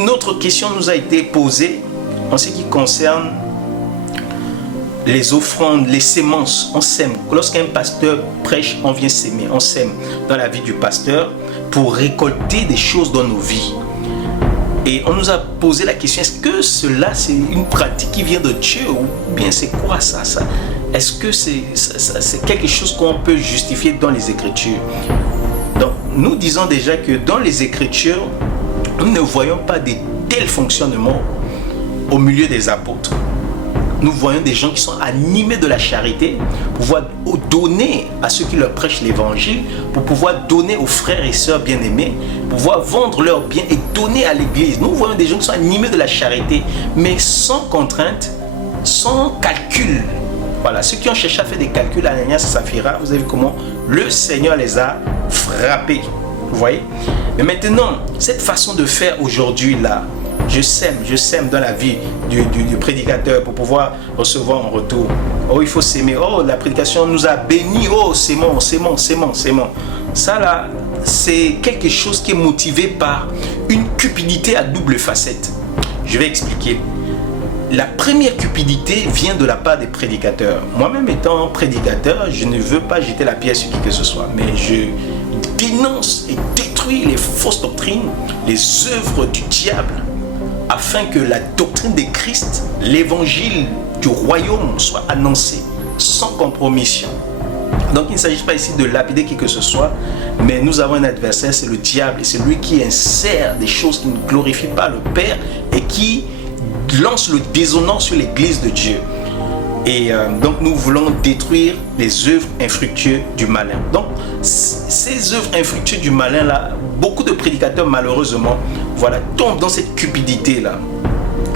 Une autre question nous a été posée en ce qui concerne les offrandes, les sémences. On sème. Lorsqu'un pasteur prêche, on vient s'aimer. On sème dans la vie du pasteur pour récolter des choses dans nos vies. Et on nous a posé la question, est-ce que cela c'est une pratique qui vient de Dieu ou bien c'est quoi ça? Est-ce que c'est quelque chose qu'on peut justifier dans les Écritures? Donc nous disons déjà que dans les Écritures, nous ne voyons pas de tels fonctionnements au milieu des apôtres. Nous voyons des gens qui sont animés de la charité pour pouvoir donner à ceux qui leur prêchent l'évangile, pour pouvoir donner aux frères et sœurs bien-aimés, pour pouvoir vendre leurs biens et donner à l'église. Nous voyons des gens qui sont animés de la charité, mais sans contrainte, sans calcul. Voilà, ceux qui ont cherché à faire des calculs à Ananias et Saphira, vous avez vu comment le Seigneur les a frappés. Vous voyez? Mais maintenant, cette façon de faire aujourd'hui-là, je sème dans la vie du prédicateur pour pouvoir recevoir en retour. Oh, il faut s'aimer. Oh, la prédication nous a bénis. Oh, s'aimons. Ça là, c'est quelque chose qui est motivé par une cupidité à double facette. Je vais expliquer. La première cupidité vient de la part des prédicateurs. Moi-même étant prédicateur, je ne veux pas jeter la pierre sur qui que ce soit, mais je dénonce et détruis les fausses doctrines, les œuvres du diable, afin que la doctrine de Christ, l'évangile du royaume soit annoncé sans compromission. Donc il ne s'agit pas ici de lapider qui que ce soit, mais nous avons un adversaire, c'est le diable, et c'est lui qui insère des choses qui ne glorifient pas le Père et qui lance le déshonneur sur l'église de Dieu. Et donc nous voulons détruire les œuvres infructueuses du malin. Donc ces œuvres infructueuses du malin là, beaucoup de prédicateurs malheureusement tombent dans cette cupidité là.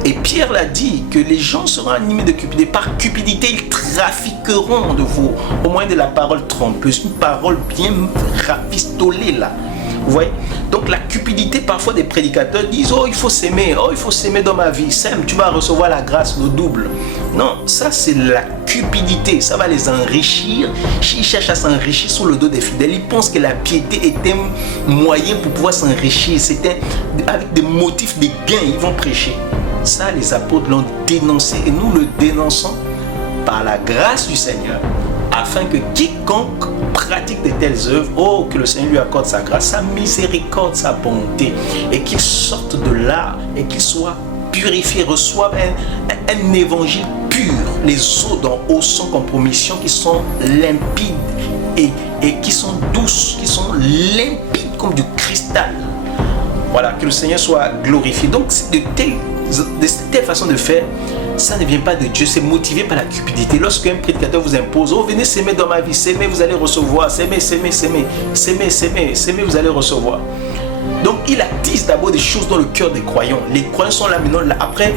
Et Pierre l'a dit que les gens seront animés de cupidité. Par cupidité, ils trafiqueront de vous au moyen de la parole trompeuse, une parole bien rafistolée là. Vous voyez? Donc la cupidité parfois des prédicateurs disent oh il faut s'aimer dans ma vie, sème, tu vas recevoir la grâce le double. Non, ça c'est la cupidité, ça va les enrichir. Ils cherchent à s'enrichir sous le dos des fidèles. Ils pensent que la piété est un moyen pour pouvoir s'enrichir. C'était avec des motifs de gain, ils vont prêcher. Ça les apôtres l'ont dénoncé et nous le dénonçons par la grâce du Seigneur, afin que quiconque pratique de telles œuvres, oh, que le Seigneur lui accorde sa grâce, sa miséricorde, sa bonté, et qu'il sorte de là et qu'il soit purifié, reçoive un évangile pur, les eaux d'en haut sans compromission, qui sont limpides et qui sont douces, qui sont limpides comme du cristal. Voilà, que le Seigneur soit glorifié. Donc de telle façon de faire, ça ne vient pas de Dieu, c'est motivé par la cupidité. Lorsqu'un prédicateur vous impose, oh venez s'aimer dans ma vie, s'aimer vous allez recevoir, s'aimer, vous allez recevoir. Donc il attise d'abord des choses dans le cœur des croyants. Les croyants sont là maintenant, après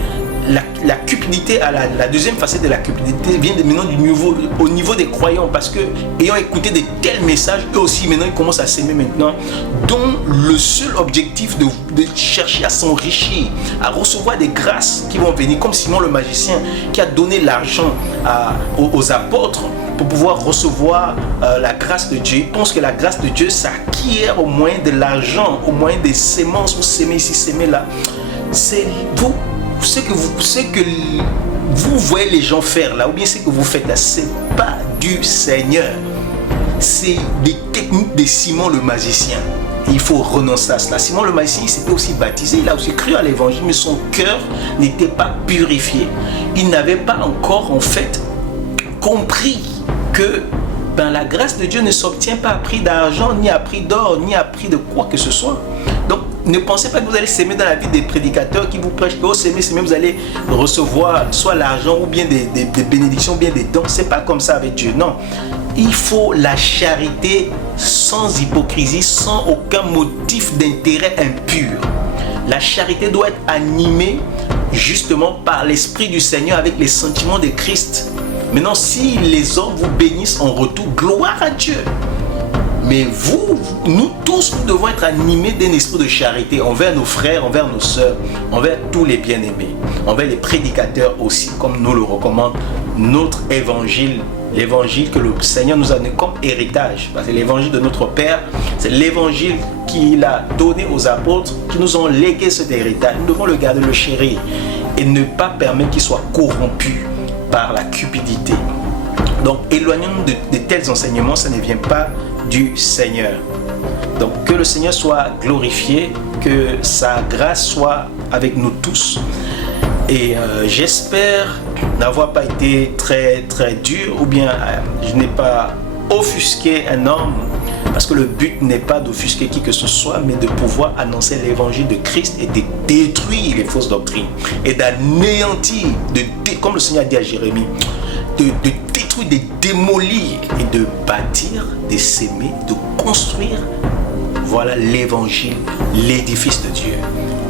la cupidité, la deuxième facette de la cupidité vient de maintenant au niveau des croyants, parce que ayant écouté de tels messages, eux aussi maintenant ils commencent à s'aimer maintenant, dont le seul objectif de chercher à s'enrichir, à recevoir des grâces qui vont venir, comme Simon le magicien qui a donné l'argent aux apôtres pour pouvoir recevoir la grâce de Dieu. Il pense que la grâce de Dieu s'acquiert au moyen de l'argent, au moyen des sémences, vous s'aimez ici, s'aimer là. C'est vous. Ce que vous voyez les gens faire là, ou bien ce que vous faites là, c'est pas du Seigneur. C'est des techniques de Simon le magicien. Il faut renoncer à cela. Simon le magicien, il s'était aussi baptisé, il a aussi cru à l'évangile, mais son cœur n'était pas purifié. Il n'avait pas encore en fait compris que la grâce de Dieu ne s'obtient pas à prix d'argent, ni à prix d'or, ni à prix de quoi que ce soit. Donc, ne pensez pas que vous allez s'aimer dans la vie des prédicateurs qui vous prêchent que oh, s'aimer, vous allez recevoir soit l'argent ou bien des bénédictions, ou bien des dons. C'est pas comme ça avec Dieu, non. Il faut la charité sans hypocrisie, sans aucun motif d'intérêt impur. La charité doit être animée justement par l'Esprit du Seigneur avec les sentiments de Christ. Maintenant, si les hommes vous bénissent en retour, gloire à Dieu. Mais nous tous, nous devons être animés d'un esprit de charité envers nos frères, envers nos sœurs, envers tous les bien-aimés, envers les prédicateurs aussi, comme nous le recommande notre évangile, l'évangile que le Seigneur nous a donné comme héritage. Parce que l'évangile de notre Père, c'est l'évangile qu'il a donné aux apôtres qui nous ont légué cet héritage. Nous devons le garder, le chérir et ne pas permettre qu'il soit corrompu par la cupidité. Donc éloignons-nous de tels enseignements, ça ne vient pas du Seigneur. Donc que le Seigneur soit glorifié, que sa grâce soit avec nous tous. Et j'espère n'avoir pas été très dur, ou bien je n'ai pas offusqué un homme, parce que le but n'est pas d'offusquer qui que ce soit, mais de pouvoir annoncer l'évangile de Christ et de détruire les fausses doctrines et d'anéantir, comme le Seigneur a dit à Jérémie, de détruire, de démolir et de bâtir, de s'aimer, de construire. Voilà l'évangile, l'édifice de Dieu.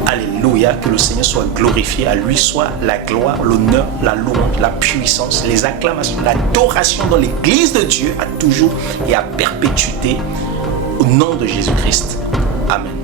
Alléluia, que le Seigneur soit glorifié, à lui soit la gloire, l'honneur, la louange, la puissance, les acclamations, l'adoration dans l'église de Dieu à toujours et à perpétuité au nom de Jésus-Christ. Amen.